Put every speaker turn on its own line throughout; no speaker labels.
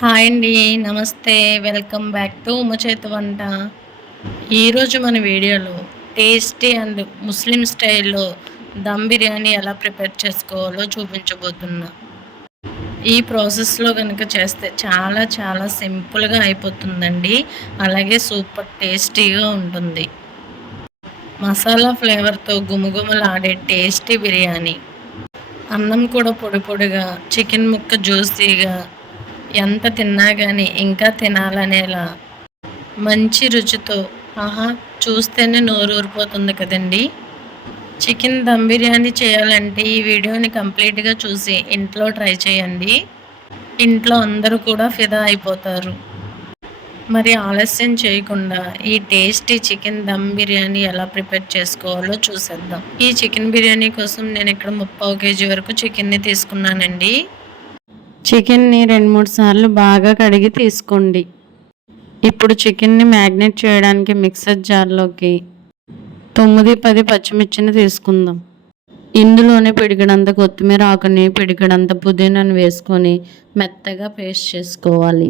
Hi అండి నమస్తే welcome back to Uma చేతి వంట ఈరోజు మన వీడియోలో టేస్టీ అండ్ ముస్లిం స్టైల్లో దమ్ బిర్యానీ ఎలా ప్రిపేర్ చేసుకోవాలో చూపించబోతున్నా. ఈ ప్రాసెస్లో కనుక చేస్తే చాలా చాలా సింపుల్గా అయిపోతుందండి. అలాగే సూపర్ టేస్టీగా ఉంటుంది. మసాలా ఫ్లేవర్తో గుమగుమలాడే టేస్టీ బిర్యానీ. అన్నం కూడా పొడి పొడిగా చికెన్ ముక్క జ్యూసీగా ఎంత తిన్నా కానీ ఇంకా తినాలనేలా. మంచి రుచితో ఆహా చూస్తేనే నోరు ఊరిపోతుంది కదండి. చికెన్ దమ్ బిర్యానీ చేయాలంటే ఈ వీడియోని కంప్లీట్గా చూసి ఇంట్లో ట్రై చేయండి. ఇంట్లో అందరూ కూడా ఫిదా అయిపోతారు. మరి ఆలస్యం చేయకుండా ఈ టేస్టీ చికెన్ దమ్ బిర్యానీ ఎలా ప్రిపేర్ చేసుకోవాలో చూసేద్దాం. ఈ చికెన్ బిర్యానీ కోసం నేను ఇక్కడ ముప్పావు కేజీ వరకు చికెన్ని తీసుకున్నానండి.
చికెన్ని రెండు మూడు సార్లు బాగా కడిగి తీసుకోండి. ఇప్పుడు చికెన్ని మ్యాగ్నేట్ చేయడానికి మిక్సర్ జార్లోకి తొమ్మిది పది పచ్చిమిర్చిని తీసుకుందాం. ఇందులోనే పిడికడంత కొత్తిమీర ఆకుని పిడికడంత పుదీనాను వేసుకొని మెత్తగా పేస్ట్ చేసుకోవాలి.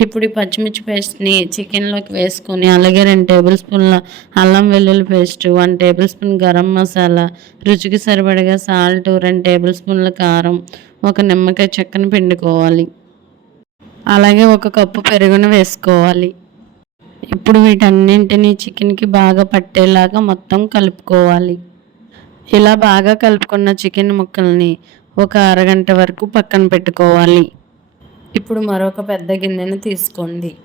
ఇప్పుడు ఈ పచ్చిమిర్చి పేస్ట్ని చికెన్లోకి వేసుకొని అలాగే రెండు టేబుల్ స్పూన్ల అల్లం వెల్లుల్లి paste one tablespoon garam masala రుచికి సరిపడగా సాల్ట్ రెండు టేబుల్ స్పూన్ల కారం ఒక నిమ్మకాయ చెక్కను పిండుకోవాలి. అలాగే ఒక కప్పు పెరుగును వేసుకోవాలి. ఇప్పుడు వీటన్నింటినీ చికెన్కి బాగా పట్టేలాగా మొత్తం కలుపుకోవాలి. ఇలా బాగా కలుపుకున్న చికెన్ ముక్కల్ని ఒక అరగంట వరకు పక్కన పెట్టుకోవాలి. ఇప్పుడు మరొక పెద్ద గిన్నెను తీసుకోండి.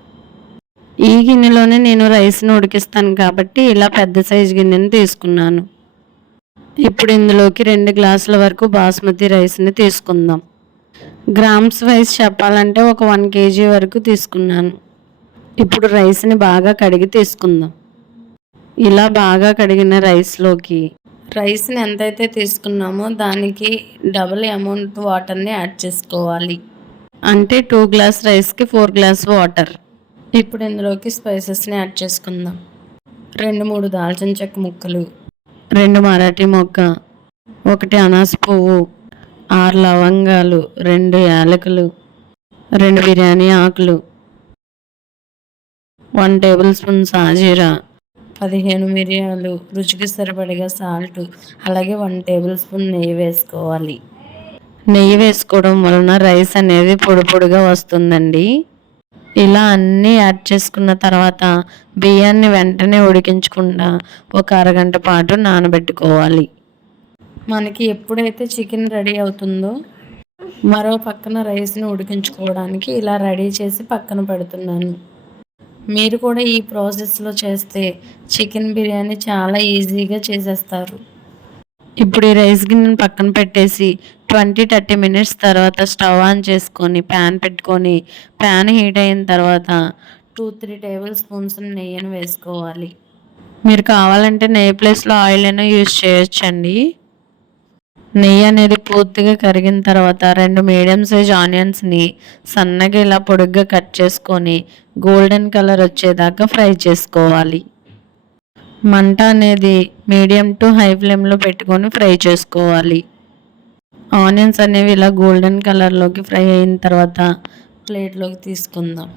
ఈ గిన్నెలోనే నేను రైస్ని ఉడికిస్తాను కాబట్టి ఇలా పెద్ద సైజు గిన్నెను తీసుకున్నాను. ఇప్పుడు ఇందులోకి రెండు గ్లాసుల వరకు బాస్మతి రైస్ని తీసుకుందాం. గ్రామ్స్ వైజ్ చెప్పాలంటే ఒక వన్ కేజీ వరకు తీసుకున్నాను. ఇప్పుడు రైస్ని బాగా కడిగి తీసుకుందాం. ఇలా బాగా కడిగిన రైస్లోకి రైస్ని ఎంతైతే తీసుకున్నామో దానికి డబుల్ అమౌంట్ వాటర్ని యాడ్ చేసుకోవాలి. అంటే టూ గ్లాస్ రైస్కి ఫోర్ గ్లాస్ వాటర్. ఇప్పుడు ఇందులోకి స్పైసెస్ని యాడ్ చేసుకుందాం. రెండు మూడు దాల్చిన చెక్క ముక్కలు. రెండు మరాఠీ మొగ్గ ఒకటి అనాస పువ్వు. ఆరు లవంగాలు. రెండు యాలకులు. రెండు బిర్యానీ ఆకులు. వన్ టేబుల్ స్పూన్ సాజీరా. పదిహేను మిరియాలు. రుచికి సరిపడిగా సాల్ట్. అలాగే వన్ టేబుల్ స్పూన్ నెయ్యి వేసుకోవాలి. నెయ్యి వేసుకోవడం వలన రైస్ అనేది పొడి పొడిగా వస్తుందండి. ఇలా అన్నీ యాడ్ చేసుకున్న తర్వాత బియ్యాన్ని వెంటనే ఉడికించకుండా ఒక అరగంట పాటు నానబెట్టుకోవాలి. మనకి ఎప్పుడైతే చికెన్ రెడీ అవుతుందో మరో పక్కన రైస్ని ఉడికించుకోవడానికి ఇలా రెడీ చేసి పక్కన పెడుతున్నాను. మీరు కూడా ఈ ప్రాసెస్లో చేస్తే చికెన్ బిర్యానీ చాలా ఈజీగా చేసేస్తారు. ఇప్పుడు ఈ రైస్ గిన్నెను పక్కన పెట్టేసి ట్వంటీ థర్టీ మినిట్స్ తర్వాత స్టవ్ ఆన్ చేసుకొని ప్యాన్ పెట్టుకొని ప్యాన్ హీట్ అయిన తర్వాత టూ త్రీ టేబుల్ స్పూన్స్ నెయ్యిని వేసుకోవాలి. మీరు కావాలంటే నెయ్యి ప్లేస్లో ఆయిల్ అయినా యూజ్ చేయొచ్చండి. నెయ్యి అనేది పూర్తిగా కరిగిన తర్వాత రెండు మీడియం సైజ్ ఆనియన్స్ని సన్నగా ఇలా పొడుగ్గా కట్ చేసుకొని గోల్డెన్ కలర్ వచ్చేదాకా ఫ్రై చేసుకోవాలి. మంట అనేది మీడియం టు హై ఫ్లేమ్లో పెట్టుకొని ఫ్రై చేసుకోవాలి. ఆనియన్స్ అనేవి ఇలా గోల్డెన్ కలర్లోకి ఫ్రై అయిన తర్వాత ప్లేట్లోకి తీసుకుందాం.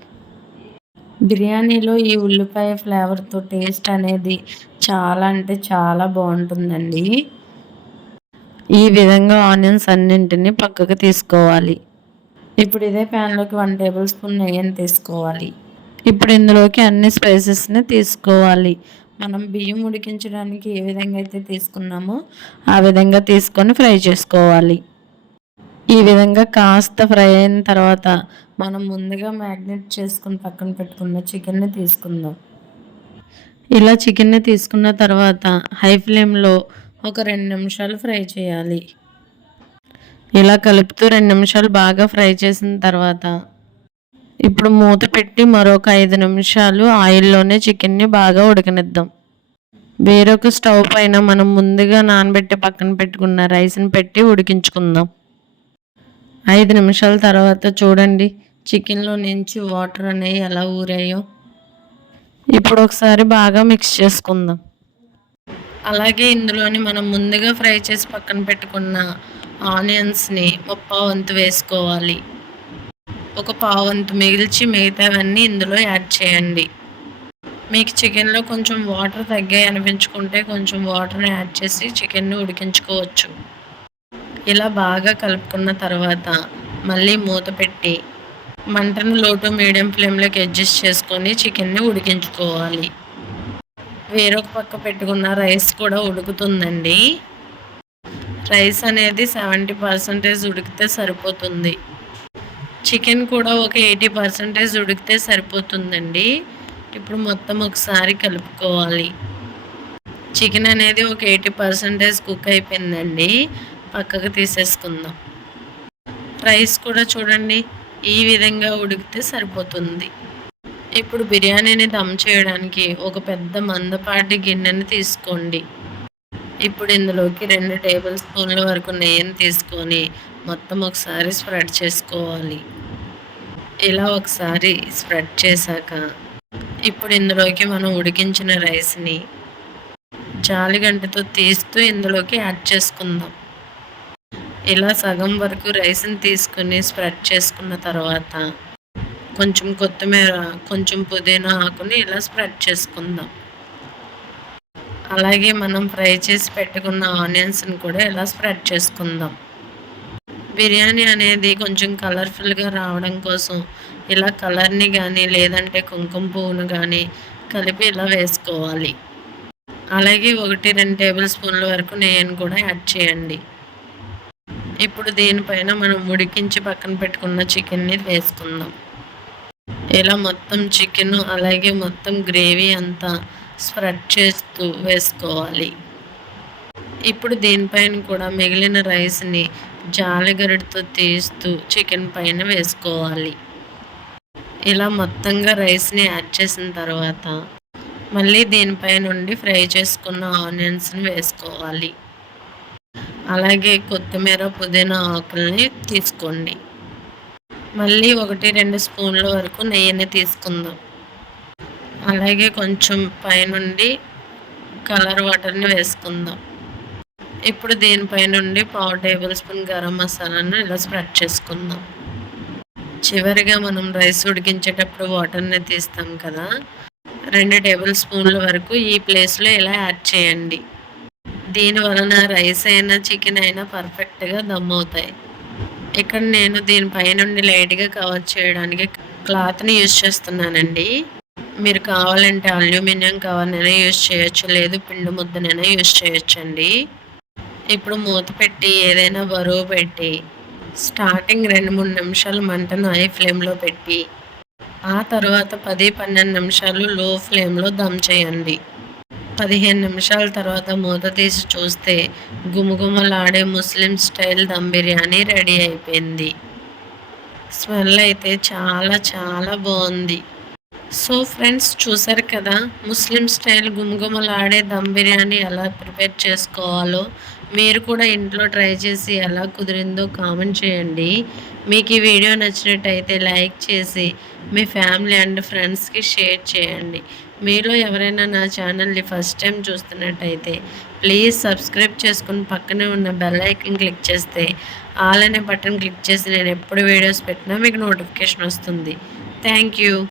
బిర్యానీలో ఈ ఉల్లిపాయ ఫ్లేవర్తో టేస్ట్ అనేది చాలా అంటే చాలా బాగుంటుందండి. ఈ విధంగా ఆనియన్స్ అన్నింటినీ పక్కకు తీసుకోవాలి. ఇప్పుడు ఇదే ప్యాన్లోకి వన్ టేబుల్ స్పూన్ నెయ్యిని తీసుకోవాలి. ఇప్పుడు ఇందులోకి అన్ని స్పైసెస్ని తీసుకోవాలి. మనం బియ్యం ఉడికించడానికి ఏ విధంగా అయితే తీసుకున్నామో ఆ విధంగా తీసుకొని ఫ్రై చేసుకోవాలి. ఈ విధంగా కాస్త ఫ్రై అయిన తర్వాత మనం ముందుగా మ్యాగ్నెట్ చేసుకుని పక్కన పెట్టుకున్న చికెన్ని తీసుకుందాం. ఇలా చికెన్ని తీసుకున్న తర్వాత హై ఫ్లేమ్లో ఒక రెండు నిమిషాలు ఫ్రై చేయాలి. ఇలా కలుపుతూ రెండు నిమిషాలు బాగా ఫ్రై చేసిన తర్వాత ఇప్పుడు మూత పెట్టి మరొక ఐదు నిమిషాలు ఆయిల్లోనే చికెన్ని బాగా ఉడకనిద్దాం. వేరొక స్టవ్ పైన మనం ముందుగా నానబెట్టి పక్కన పెట్టుకున్న రైస్ని పెట్టి ఉడికించుకుందాం. ఐదు నిమిషాల తర్వాత చూడండి చికెన్లో నుంచి వాటర్ అనేవి ఎలా ఊరాయో. ఇప్పుడు ఒకసారి బాగా మిక్స్ చేసుకుందాం. అలాగే ఇందులోని మనం ముందుగా ఫ్రై చేసి పక్కన పెట్టుకున్న ఆనియన్స్ని ముప్పా వంతు వేసుకోవాలి.
ఒక పావంతు మిగిల్చి మిగతావన్నీ ఇందులో యాడ్ చేయండి. మీకు చికెన్లో కొంచెం వాటర్ తగ్గాయి అనిపించుకుంటే కొంచెం వాటర్ని యాడ్ చేసి చికెన్ని ఉడికించుకోవచ్చు. ఇలా బాగా కలుపుకున్న తర్వాత మళ్ళీ మూత పెట్టి మంటను లోటు మీడియం ఫ్లేమ్లోకి అడ్జస్ట్ చేసుకొని చికెన్ని ఉడికించుకోవాలి. వేరొక పక్క పెట్టుకున్న రైస్ కూడా ఉడుకుతుందండి. రైస్ అనేది సెవెంటీ పర్సెంటేజ్ ఉడికితే సరిపోతుంది. చికెన్ కూడా ఒక ఎయిటీ పర్సెంటేజ్ ఉడికితే సరిపోతుందండి. ఇప్పుడు మొత్తం ఒకసారి కలుపుకోవాలి. చికెన్ అనేది ఒక ఎయిటీ పర్సెంటేజ్ కుక్ అయిపోయిందండి. పక్కకు తీసేసుకుందాం. రైస్ కూడా చూడండి ఈ విధంగా ఉడికితే సరిపోతుంది. ఇప్పుడు బిర్యానీని దమ్ చేయడానికి ఒక పెద్ద మందపాటి గిన్నెని తీసుకోండి. ఇప్పుడు ఇందులోకి రెండు టేబుల్ స్పూన్ల వరకు నెయ్యిని తీసుకొని మొత్తం ఒకసారి స్ప్రెడ్ చేసుకోవాలి. ఇలా ఒకసారి స్ప్రెడ్ చేశాక ఇప్పుడు ఇందులోకి మనం ఉడికించిన రైస్ని జాలిగంటతో తీస్తూ ఇందులోకి యాడ్ చేసుకుందాం. ఇలా సగం వరకు రైస్ని తీసుకుని స్ప్రెడ్ చేసుకున్న తర్వాత కొంచెం కొత్తిమీర కొంచెం పుదీనా ఆకుని ఇలా స్ప్రెడ్ చేసుకుందాం. అలాగే మనం ఫ్రై చేసి పెట్టుకున్న ఆనియన్స్ని కూడా ఇలా స్ప్రెడ్ చేసుకుందాం. బిర్యానీ అనేది కొంచెం కలర్ఫుల్గా రావడం కోసం ఇలా కలర్ని కానీ లేదంటే కుంకుమ పువ్వును కానీ కలిపి ఇలా వేసుకోవాలి. అలాగే ఒకటి రెండు టేబుల్ స్పూన్ల వరకు నెయ్యిని కూడా యాడ్ చేయండి. ఇప్పుడు దీనిపైన మనం ఉడికించి పక్కన పెట్టుకున్న చికెన్ని వేసుకుందాం. ఇలా మొత్తం చికెన్ అలాగే మొత్తం గ్రేవీ అంతా స్ప్రెడ్ చేస్తూ వేసుకోవాలి. ఇప్పుడు దీనిపైన కూడా మిగిలిన రైస్ని జాలిగరిడితో తీస్తూ చికెన్ పైన వేసుకోవాలి. ఇలా మొత్తంగా రైస్ని యాడ్ చేసిన తర్వాత మళ్ళీ దీనిపై నుండి ఫ్రై చేసుకున్న ఆనియన్స్ని వేసుకోవాలి. అలాగే కొత్తిమీర పుదీనా ఆకుల్ని తీసుకోండి. మళ్ళీ ఒకటి రెండు స్పూన్ల వరకు నెయ్యిని తీసుకుందాం. అలాగే కొంచెం పైనుండి కలర్ వాటర్ని వేసుకుందాం. ఇప్పుడు దీనిపై నుండి పావు టేబుల్ స్పూన్ గరం మసాలాను ఇలా స్ప్రెడ్ చేసుకుందాం. చివరిగా మనం రైస్ ఉడికించేటప్పుడు వాటర్ని తీస్తాం కదా. రెండు టేబుల్ స్పూన్ల వరకు ఈ ప్లేస్లో ఇలా యాడ్ చేయండి. దీని వలన రైస్ అయినా చికెన్ అయినా పర్ఫెక్ట్గా దమ్ అవుతాయి. ఇక్కడ నేను దీనిపై నుండి లైట్గా కవర్ చేయడానికి క్లాత్ని యూజ్ చేస్తున్నానండి. మీరు కావాలంటే అల్యూమినియం కవర్నైనా యూజ్ చేయొచ్చు లేదు పిండి ముద్దనైనా యూజ్ చేయొచ్చండి. ఇప్పుడు మూత పెట్టి ఏదైనా బరువు పెట్టి స్టార్టింగ్ రెండు మూడు నిమిషాలు మంటను హై ఫ్లేమ్లో పెట్టి ఆ తర్వాత పది పన్నెండు నిమిషాలు లో ఫ్లేమ్లో దమ్ చేయండి. పదిహేను నిమిషాల తర్వాత మూత తీసి చూస్తే గుమగుమలాడే Muslim style dum biryani ready అయిపోయింది. స్మెల్ అయితే చాలా చాలా బాగుంది. సో ఫ్రెండ్స్ చూసారు కదా ముస్లిం స్టైల్ గుమగుమలాడే దమ్ బిర్యానీ ఎలా ప్రిపేర్ చేసుకోవాలో? మీరు కూడా ఇంట్లో ట్రై చేసి ఎలా కుదిరిందో కామెంట్ చేయండి. మీకు ఈ వీడియో నచ్చినట్టయితే లైక్ చేసి మీ ఫ్యామిలీ అండ్ ఫ్రెండ్స్కి షేర్ చేయండి. మీలో ఎవరైనా నా ఛానల్ని ఫస్ట్ టైం చూస్తున్నట్టయితే ప్లీజ్ సబ్స్క్రైబ్ చేసుకుని పక్కనే ఉన్న బెల్ ఐకన్ క్లిక్ చేస్తే ఆల్ అనే బటన్ క్లిక్ చేసి నేను ఎప్పుడు వీడియోస్ పెట్టినా మీకు నోటిఫికేషన్ వస్తుంది. Thank you.